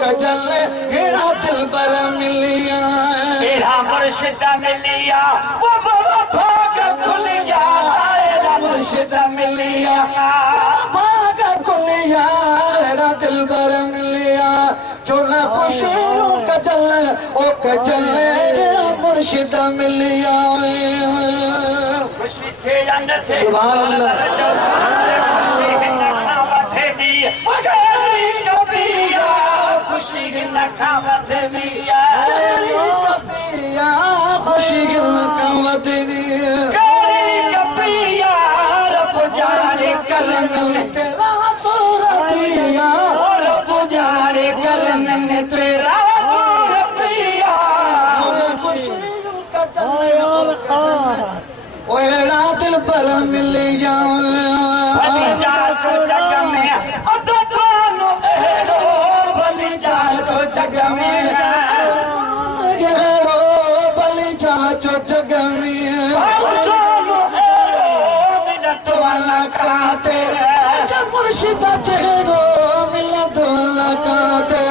कजल हेड़ा दिल पर मिलिया तेरा मुर्शिद मिलिया वो भाग खुलिया तेरा मुर्शिद मिलिया भाग खुलिया हेड़ा दिल पर मिलिया चोला खुशियों कजल ओ कजल हेड़ा मुर्शिद मिलिया खुशी थे या न थे सुभान अल्लाह खुशी न खावत बिया खुशी खावत बिया रब जाने करम तेरा तो रबिया रब जाने करम तेरा रबिया खुशियों का ओएड़ा दिल पर मिल मुर्शिद चेहरो मिला दोला काते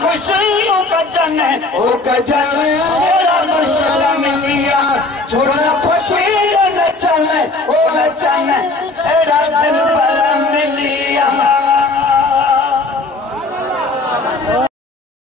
खुशियों का जन ओ कजल मुर्शिद मिलिया छोड़ा